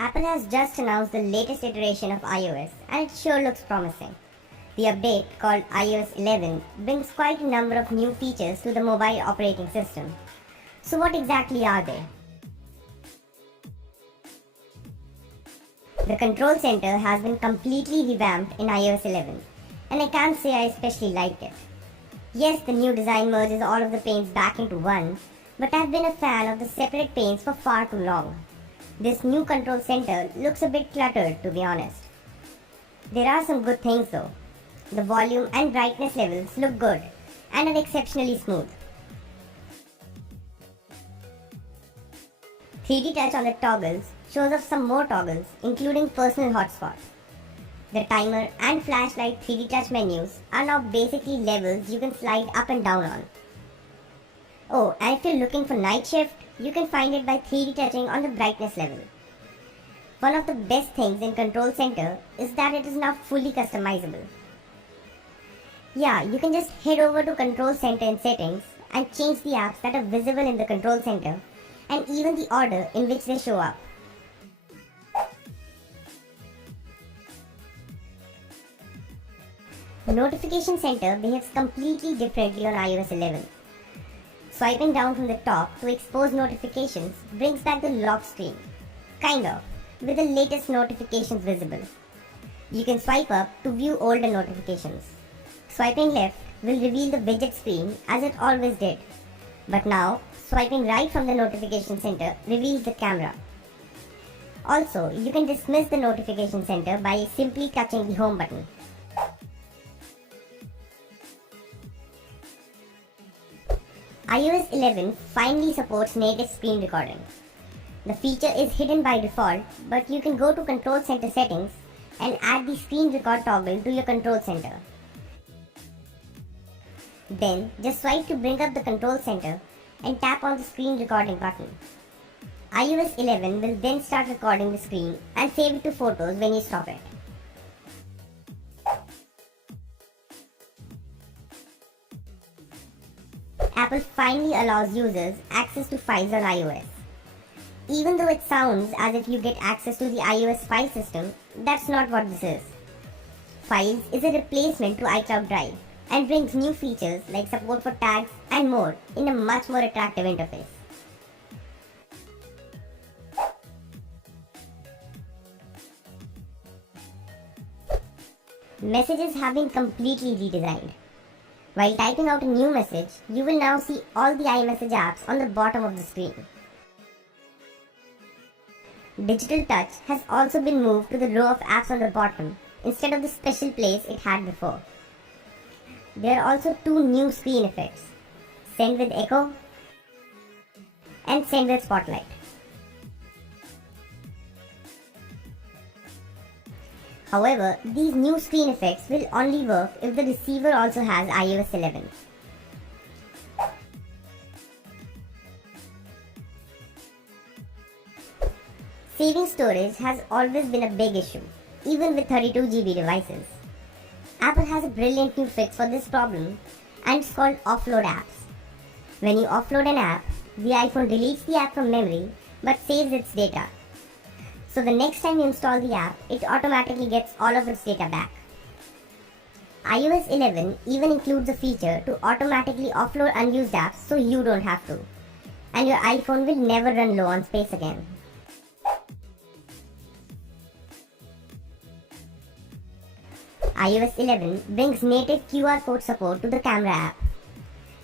Apple has just announced the latest iteration of iOS and it sure looks promising. The update, called iOS 11, brings quite a number of new features to the mobile operating system. So what exactly are they? The control center has been completely revamped in iOS 11, and I can't say I especially liked it. Yes, the new design merges all of the panes back into one, but I've been a fan of the separate panes for far too long. This new control center looks a bit cluttered, to be honest. There are some good things though. The volume and brightness levels look good and are exceptionally smooth. 3D touch on the toggles shows off some more toggles, including personal hotspot. The timer and flashlight 3D touch menus are now basically levels you can slide up and down on. Oh, and if you're looking for night shift, you can find it by 3D touching on the brightness level. One of the best things in Control Center is that it is now fully customizable. Yeah, you can just head over to Control Center in Settings and change the apps that are visible in the Control Center and even the order in which they show up. Notification Center behaves completely differently on iOS 11. Swiping down from the top to expose notifications brings back the lock screen, kind of, with the latest notifications visible. You can swipe up to view older notifications. Swiping left will reveal the widget screen as it always did, but now swiping right from the notification center reveals the camera. Also, you can dismiss the notification center by simply touching the home button. iOS 11 finally supports native screen recording. The feature is hidden by default, but you can go to Control Center settings and add the screen record toggle to your Control Center. Then just swipe to bring up the Control Center and tap on the screen recording button. iOS 11 will then start recording the screen and save it to photos when you stop it. Apple finally allows users access to files on iOS. Even though it sounds as if you get access to the iOS file system, that's not what this is. Files is a replacement to iCloud Drive and brings new features like support for tags and more in a much more attractive interface. Messages have been completely redesigned. While typing out a new message, you will now see all the iMessage apps on the bottom of the screen. Digital Touch has also been moved to the row of apps on the bottom instead of the special place it had before. There are also two new screen effects, Send with Echo and Send with Spotlight. However, these new screen effects will only work if the receiver also has iOS 11. Saving storage has always been a big issue, even with 32GB devices. Apple has a brilliant new fix for this problem, and it's called Offload Apps. When you offload an app, the iPhone deletes the app from memory but saves its data. So the next time you install the app, it automatically gets all of its data back. iOS 11 even includes a feature to automatically offload unused apps so you don't have to. And your iPhone will never run low on space again. iOS 11 brings native QR code support to the camera app.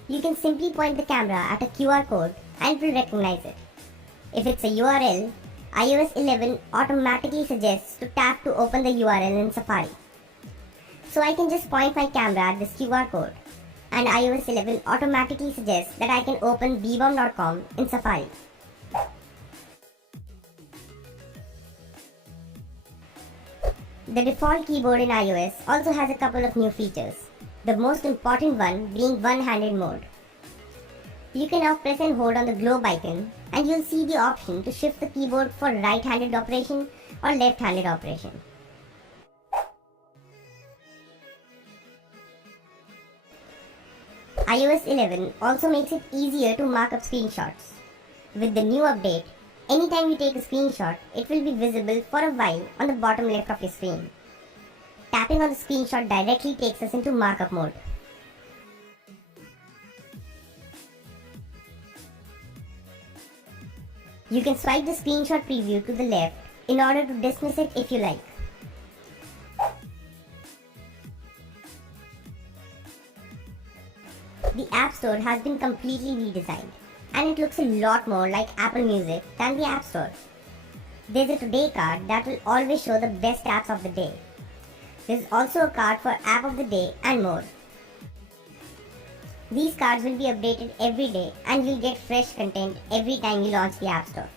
You can simply point the camera at a QR code and it will recognize it. If it's a URL, iOS 11 automatically suggests to tap to open the URL in Safari. So I can just point my camera at this QR code and iOS 11 automatically suggests that I can open bbomb.com in Safari. The default keyboard in iOS also has a couple of new features, the most important one being one-handed mode. You can now press and hold on the globe icon and you'll see the option to shift the keyboard for right-handed operation or left-handed operation. iOS 11 also makes it easier to mark up screenshots. With the new update, Anytime you take a screenshot, it will be visible for a while on the bottom left of your screen. Tapping on the screenshot directly takes us into markup mode. You can swipe the screenshot preview to the left in order to dismiss it if you like. The App Store has been completely redesigned, and it looks a lot more like Apple Music than the App Store. There's a Today card that will always show the best apps of the day. There's also a card for App of the Day and more. These cards will be updated every day and you'll get fresh content every time you launch the App Store.